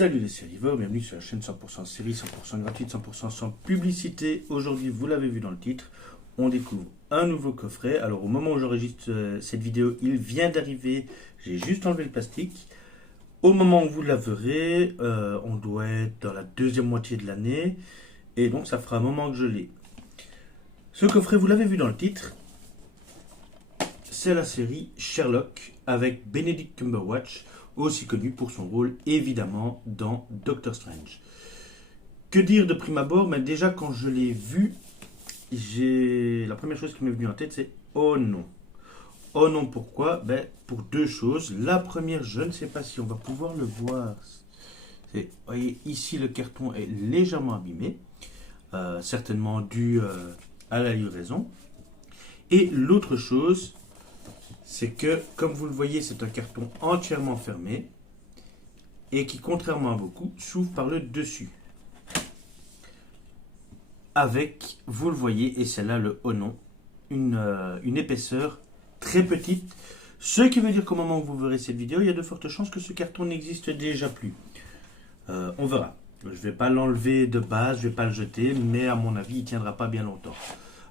Salut les sérivores, bienvenue sur la chaîne 100% série, 100% gratuite, 100% sans publicité. Aujourd'hui, vous l'avez vu dans le titre, on découvre un nouveau coffret. Alors au moment où j'enregistre cette vidéo, il vient d'arriver, j'ai juste enlevé le plastique. Au moment où vous la verrez, on doit être dans la deuxième moitié de l'année, et donc ça fera un moment que je l'ai. Ce coffret, vous l'avez vu dans le titre, c'est la série Sherlock avec Benedict Cumberbatch, aussi connu pour son rôle évidemment dans Doctor Strange. Que dire de prime abord? Mais déjà quand je l'ai vu, la première chose qui m'est venue en tête c'est oh non. Oh non, pourquoi? Pour deux choses. La première, je ne sais pas si on va pouvoir le voir. Vous voyez, ici le carton est légèrement abîmé, certainement dû à la livraison. Et l'autre chose, c'est que, comme vous le voyez, c'est un carton entièrement fermé et qui, contrairement à beaucoup, s'ouvre par le dessus. Avec, vous le voyez, et c'est là le oh non, une épaisseur très petite. Ce qui veut dire qu'au moment où vous verrez cette vidéo, il y a de fortes chances que ce carton n'existe déjà plus. On verra. Je ne vais pas l'enlever de base, je ne vais pas le jeter, mais à mon avis, il ne tiendra pas bien longtemps.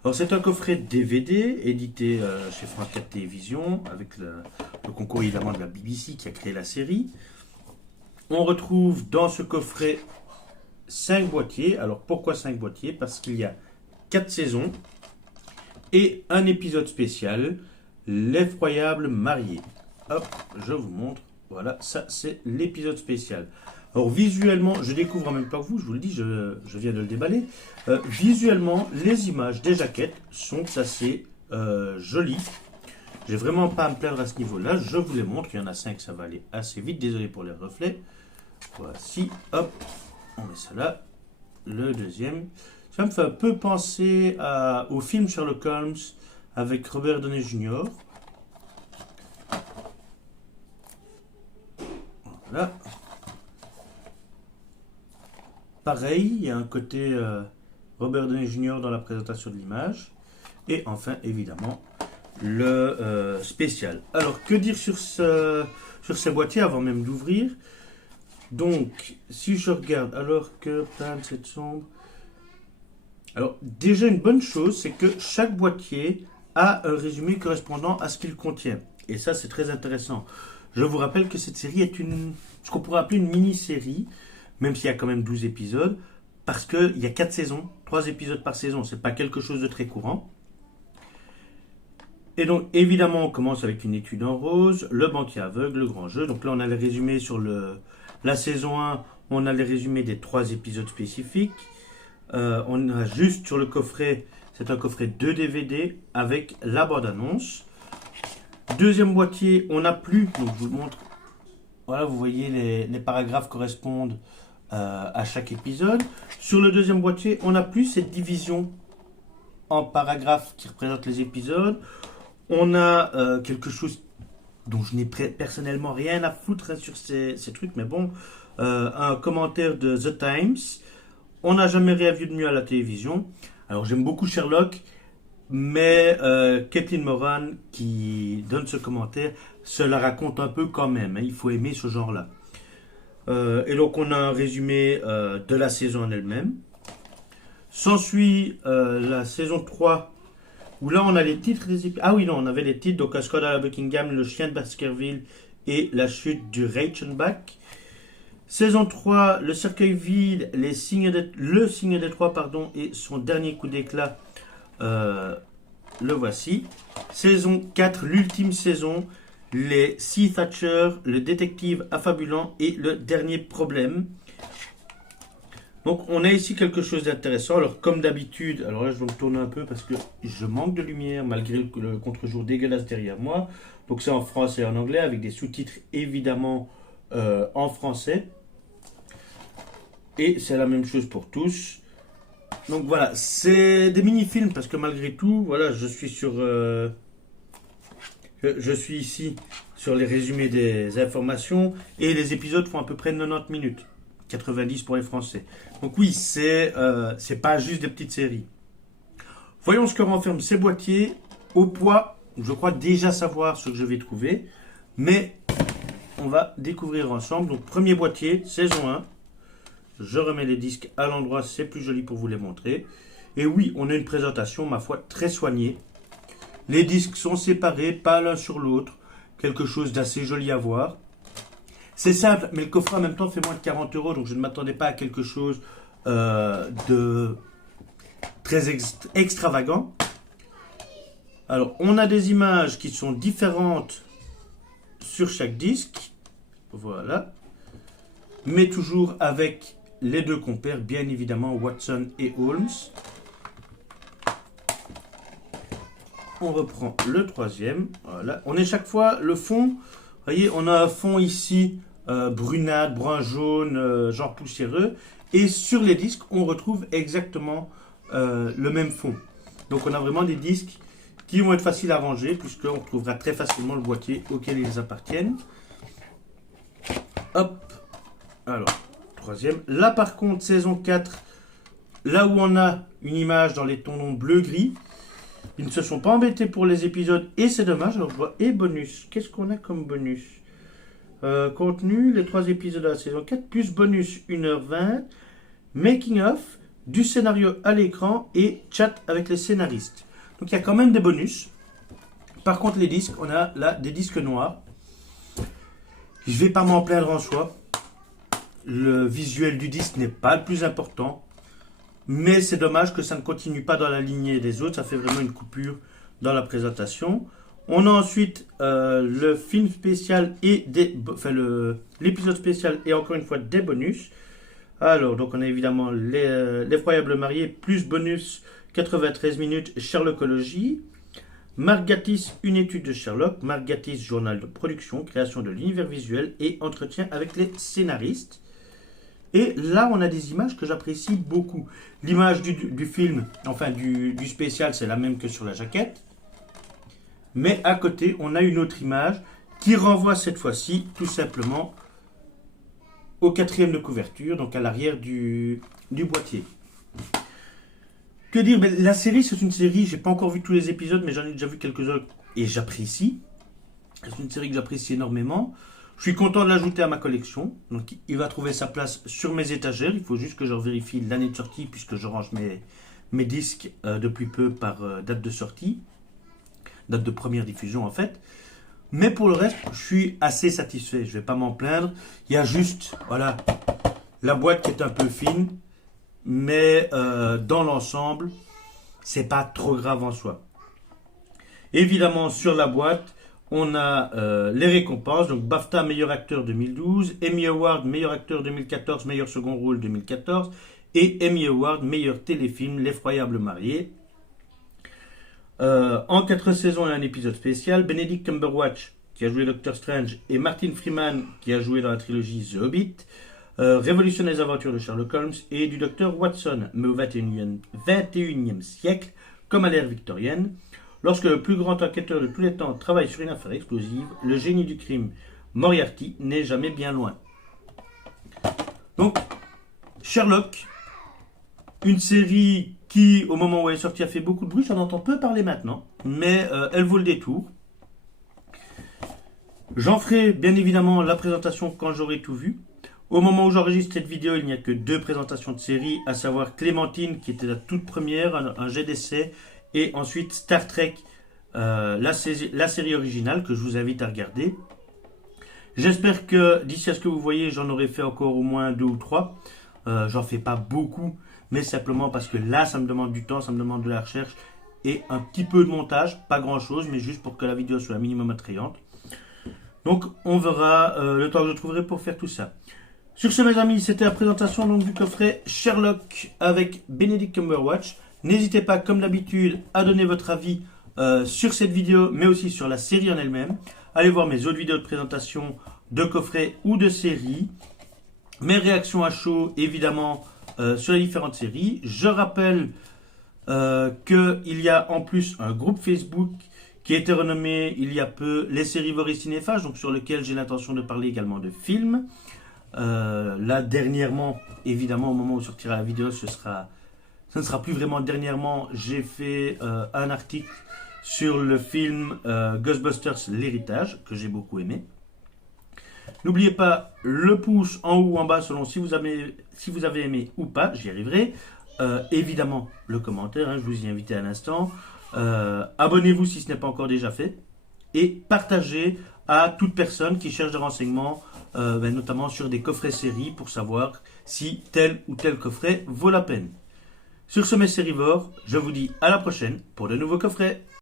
Alors c'est un coffret DVD édité chez France 4 Télévisions avec le concours évidemment de la BBC qui a créé la série. On retrouve dans ce coffret 5 boîtiers. Alors pourquoi 5 boîtiers? Parce qu'il y a 4 saisons et un épisode spécial, l'effroyable marié. Hop, je vous montre. Voilà, ça c'est l'épisode spécial. Alors visuellement, je découvre en même temps que vous, je vous le dis, je viens de le déballer. Visuellement, les images des jaquettes sont assez jolies. J'ai vraiment pas à me plaindre à ce niveau-là. Je vous les montre, il y en a 5, ça va aller assez vite. Désolé pour les reflets. Voici, hop, on met ça là. Le deuxième. Ça me fait un peu penser au film Sherlock Holmes avec Robert Downey Jr. Voilà. Pareil, il y a un côté Robert Downey Jr. dans la présentation de l'image. Et enfin, évidemment, le spécial. Alors, que dire sur ces boîtiers avant même d'ouvrir? Donc, si je regarde, alors que plane cette sombre. Alors, déjà une bonne chose, c'est que chaque boîtier a un résumé correspondant à ce qu'il contient. Et ça, c'est très intéressant. Je vous rappelle que cette série est ce qu'on pourrait appeler une mini-série, même s'il y a quand même 12 épisodes, parce qu'il y a 4 saisons, 3 épisodes par saison, c'est pas quelque chose de très courant. Et donc, évidemment, on commence avec une étude en rose, le banquier aveugle, le grand jeu. Donc là, on a les résumés sur la saison 1, on a les résumés des 3 épisodes spécifiques. On a juste sur le coffret, c'est un coffret de DVD avec la bande-annonce. Deuxième boîtier, on n'a plus, donc je vous le montre. Voilà, vous voyez, les paragraphes correspondent à chaque épisode. Sur le deuxième boîtier, on n'a plus cette division en paragraphes qui représentent les épisodes. On a quelque chose dont je n'ai personnellement rien à foutre sur ces trucs, mais bon, un commentaire de The Times. On n'a jamais rien vu de mieux à la télévision. Alors j'aime beaucoup Sherlock, mais Kathleen Moran qui donne ce commentaire, cela raconte un peu quand même, hein, il faut aimer ce genre-là. Et donc on a un résumé de la saison en elle-même. S'ensuit la saison 3, où là on a les titres des épisodes. Ah oui, non, on avait les titres, donc Ascot à la Buckingham, le chien de Baskerville et la chute du Reichenbach. Saison 3, le cercueil vide, le signe des trois, pardon, et son dernier coup d'éclat, le voici. Saison 4, l'ultime saison, les Sea Thatcher, le détective affabulant et le dernier problème. Donc on a ici quelque chose d'intéressant. Alors comme d'habitude, alors là je vais me tourner un peu parce que je manque de lumière malgré le contre-jour dégueulasse derrière moi. Donc c'est en français et en anglais avec des sous-titres évidemment en français. Et c'est la même chose pour tous. Donc voilà, c'est des mini-films parce que malgré tout, voilà, je suis ici sur les résumés des informations et les épisodes font à peu près 90 minutes, 90 pour les Français. Donc oui, c'est pas juste des petites séries. Voyons ce que renferment ces boîtiers. Au poids, je crois déjà savoir ce que je vais trouver, mais on va découvrir ensemble. Donc premier boîtier, saison 1. Je remets les disques à l'endroit, c'est plus joli pour vous les montrer. Et oui, on a une présentation, ma foi, très soignée. Les disques sont séparés, pas l'un sur l'autre. Quelque chose d'assez joli à voir. C'est simple, mais le coffret en même temps fait moins de 40 euros, donc je ne m'attendais pas à quelque chose de très extravagant. Alors, on a des images qui sont différentes sur chaque disque. Voilà. Mais toujours avec les deux compères, bien évidemment, Watson et Holmes. On reprend le troisième. Voilà. On est chaque fois le fond. Vous voyez, on a un fond ici brunâtre, brun jaune, genre poussiéreux. Et sur les disques, on retrouve exactement le même fond. Donc on a vraiment des disques qui vont être faciles à ranger puisqu'on retrouvera très facilement le boîtier auquel ils appartiennent. Hop. Alors, troisième. Là par contre, saison 4, là où on a une image dans les tons bleu-gris, ils ne se sont pas embêtés pour les épisodes et c'est dommage. Alors je vois et bonus. Qu'est-ce qu'on a comme bonus? Contenu, les 3 épisodes de la saison 4, plus bonus 1h20, making of, du scénario à l'écran et chat avec les scénaristes. Donc il y a quand même des bonus. Par contre les disques, on a là des disques noirs. Je vais pas m'en plaindre en soi. Le visuel du disque n'est pas le plus important. Mais c'est dommage que ça ne continue pas dans la lignée des autres. Ça fait vraiment une coupure dans la présentation. On a ensuite le film spécial et l'épisode spécial et encore une fois des bonus. Alors, donc on a évidemment l'effroyable marié plus bonus 93 minutes Sherlockologie. Mark Gatiss, une étude de Sherlock. Mark Gatiss, journal de production, création de l'univers visuel et entretien avec les scénaristes. Et là, on a des images que j'apprécie beaucoup. L'image du film, enfin du spécial, c'est la même que sur la jaquette. Mais à côté, on a une autre image qui renvoie cette fois-ci tout simplement au 4e de couverture, donc à l'arrière du boîtier. Que dire? La série, c'est une série, j'ai pas encore vu tous les épisodes, mais j'en ai déjà vu quelques-uns et j'apprécie. C'est une série que j'apprécie énormément. Je suis content de l'ajouter à ma collection. Donc il va trouver sa place sur mes étagères. Il faut juste que je vérifie l'année de sortie puisque je range mes disques depuis peu par date de sortie. Date de première diffusion en fait. Mais pour le reste, je suis assez satisfait. Je ne vais pas m'en plaindre. Il y a juste, voilà, la boîte qui est un peu fine. Mais dans l'ensemble, c'est pas trop grave en soi. Évidemment, sur la boîte, on a les récompenses. Donc BAFTA meilleur acteur 2012, Emmy Award meilleur acteur 2014, meilleur second rôle 2014 et Emmy Award meilleur téléfilm L'effroyable marié. En 4 saisons et un épisode spécial, Benedict Cumberbatch qui a joué Doctor Strange et Martin Freeman qui a joué dans la trilogie The Hobbit révolutionne les aventures de Sherlock Holmes et du docteur Watson, mais au 21e siècle comme à l'ère victorienne. Lorsque le plus grand enquêteur de tous les temps travaille sur une affaire explosive, le génie du crime, Moriarty, n'est jamais bien loin. Donc, Sherlock, une série qui, au moment où elle est sortie, a fait beaucoup de bruit. J'en entends peu parler maintenant, mais elle vaut le détour. J'en ferai bien évidemment la présentation quand j'aurai tout vu. Au moment où j'enregistre cette vidéo, il n'y a que 2 présentations de série, à savoir Clémentine, qui était la toute première, un jet d'essai, et ensuite Star Trek, la série originale que je vous invite à regarder. J'espère que d'ici à ce que vous voyez, j'en aurai fait encore au moins 2 ou 3. J'en fais pas beaucoup, mais simplement parce que là, ça me demande du temps, ça me demande de la recherche et un petit peu de montage, pas grand chose, mais juste pour que la vidéo soit un minimum attrayante. Donc on verra le temps que je trouverai pour faire tout ça. Sur ce mes amis, c'était la présentation donc, du coffret Sherlock avec Benedict Cumberbatch. N'hésitez pas comme d'habitude à donner votre avis sur cette vidéo, mais aussi sur la série en elle-même. Allez voir mes autres vidéos de présentation de coffrets ou de séries. Mes réactions à chaud, évidemment, sur les différentes séries. Je rappelle qu'il y a en plus un groupe Facebook qui a été renommé il y a peu Les Sérivores Cinéphages, donc sur lequel j'ai l'intention de parler également de films. Là, dernièrement, évidemment, au moment où sortira la vidéo, ce ne sera plus vraiment dernièrement. J'ai fait un article sur le film Ghostbusters, l'héritage, que j'ai beaucoup aimé. N'oubliez pas le pouce en haut ou en bas selon si vous avez aimé ou pas, j'y arriverai. Évidemment, le commentaire, je vous y invite à l'instant. Abonnez-vous si ce n'est pas encore déjà fait. Et partagez à toute personne qui cherche des renseignements, notamment sur des coffrets séries pour savoir si tel ou tel coffret vaut la peine. Sur ce, mes sérivores, je vous dis à la prochaine pour de nouveaux coffrets.